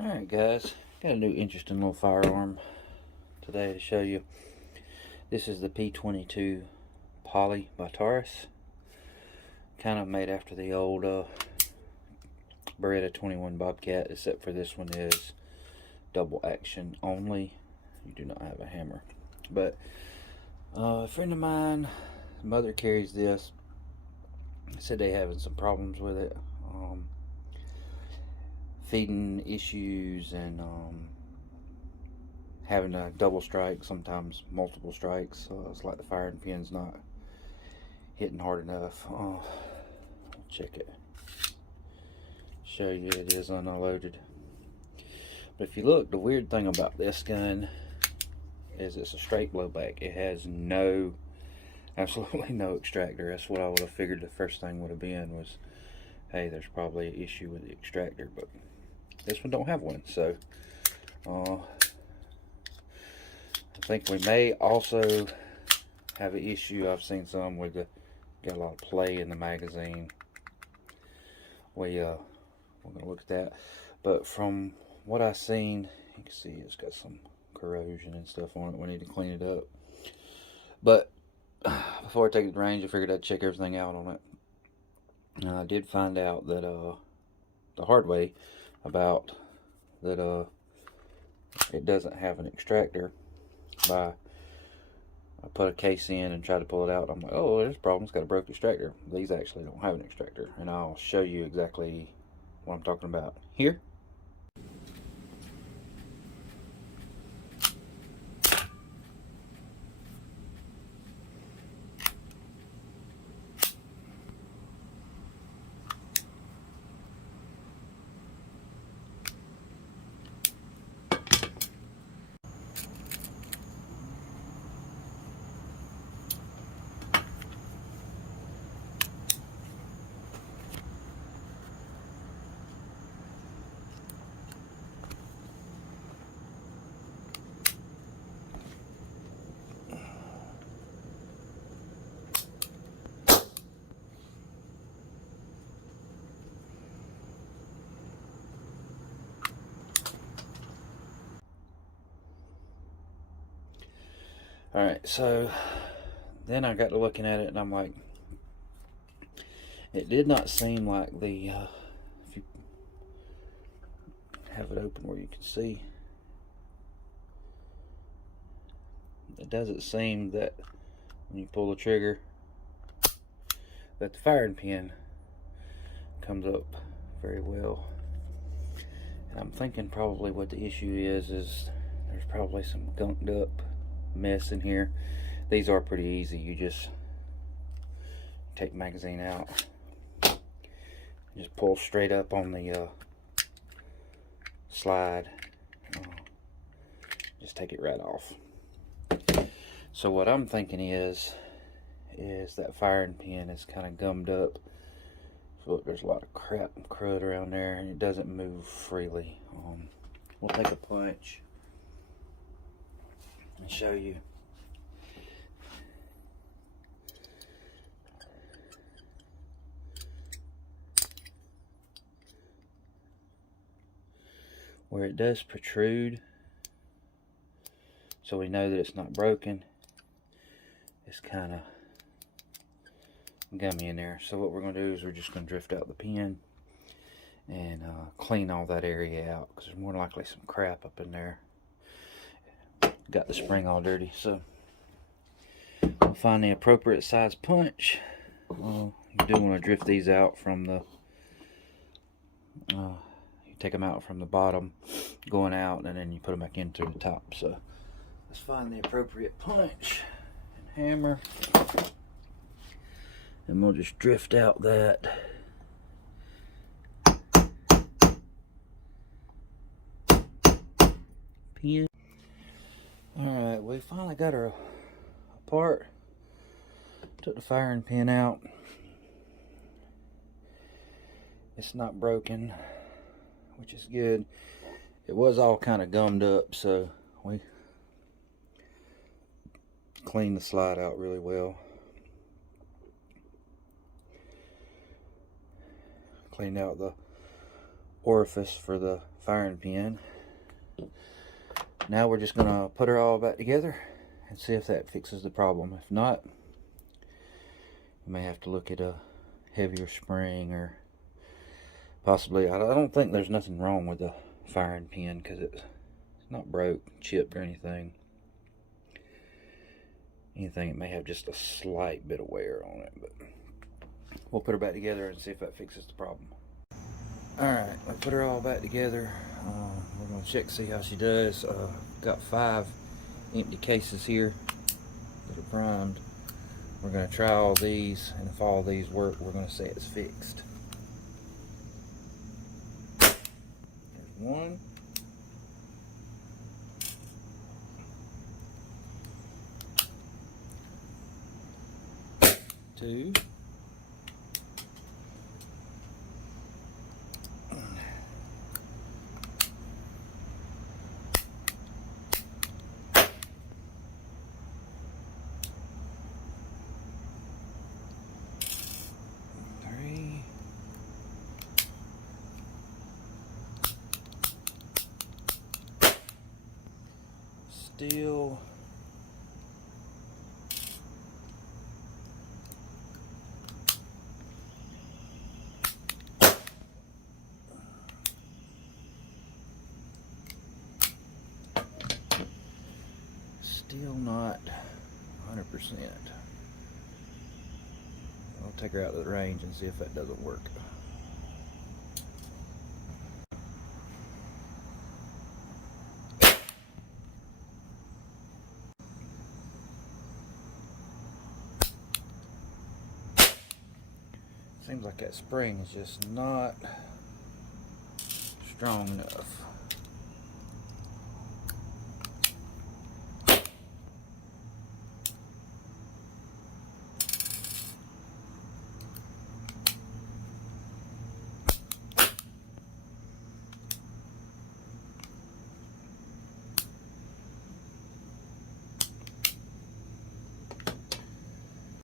Alright guys, got a new interesting little firearm today to show you. This is the P22 Poly by Taurus. Kind of made after the old Pt-21 Bobcat, except for this one is double action only. You do not have a hammer. But a friend of mine, his mother carries this. Said they having some problems with it. Feeding issues and having a double strike, sometimes multiple strikes. It's like the firing pin's not hitting hard enough. Check it. Show you it is unloaded. But if you look, the weird thing about this gun is it's a straight blowback. It has absolutely no extractor. That's what I would have figured the first thing would have been was, hey, there's probably an issue with the extractor, but this one don't have one. So I think we may also have an issue. I've seen some with got a lot of play in the magazine. We're gonna look at that, but from what I've seen, you can see it's got some corrosion and stuff on it. We need to clean it up. But before I take it to range, I figured I'd check everything out on it. I did find out that the hard way about that it doesn't have an extractor. I put a case in and tried to pull it out. I'm like, oh, there's a problem. It's got a broken extractor. These actually don't have an extractor, and I'll show you exactly what I'm talking about here. Alright, so then I got to looking at it and I'm like, it did not seem like the, if you have it open where you can see, it doesn't seem that when you pull the trigger that the firing pin comes up very well. And I'm thinking probably what the issue is there's probably some gunked up mess in here. These are pretty easy. You just take the magazine out, just pull straight up on the slide, just take it right off. So what I'm thinking is that firing pin is kind of gummed up. So look, there's a lot of crap and crud around there, and it doesn't move freely. We'll take a punch and show you. Where it does protrude, so we know that it's not broken, it's kind of gummy in there. So what we're going to do is we're just going to drift out the pin and clean all that area out, because there's more than likely some crap up in there. Got the spring all dirty. So we'll find the appropriate size punch. You do want to drift these out from the you take them out from the bottom going out, and then you put them back in through the top. So let's find the appropriate punch and hammer, and we'll just drift out that pin. Alright, we finally got her apart. Took the firing pin out. It's not broken, which is good. It was all kind of gummed up, so we cleaned the slide out really well. Cleaned out the orifice for the firing pin. Now we're just gonna put her all back together and see if that fixes the problem. If not, we may have to look at a heavier spring, or possibly, I don't think there's nothing wrong with the firing pin because it's not broke, chipped, or anything. It may have just a slight bit of wear on it, but we'll put her back together and see if that fixes the problem. Alright, I put her all back together. We're going to check to see how she does. Got 5 empty cases here that are primed. We're going to try all these, and if all these work, we're going to say it's fixed. There's 1. 2. 3. Still. Still not 100%. I'll take her out of the range and see if that doesn't work. Seems like that spring is just not strong enough.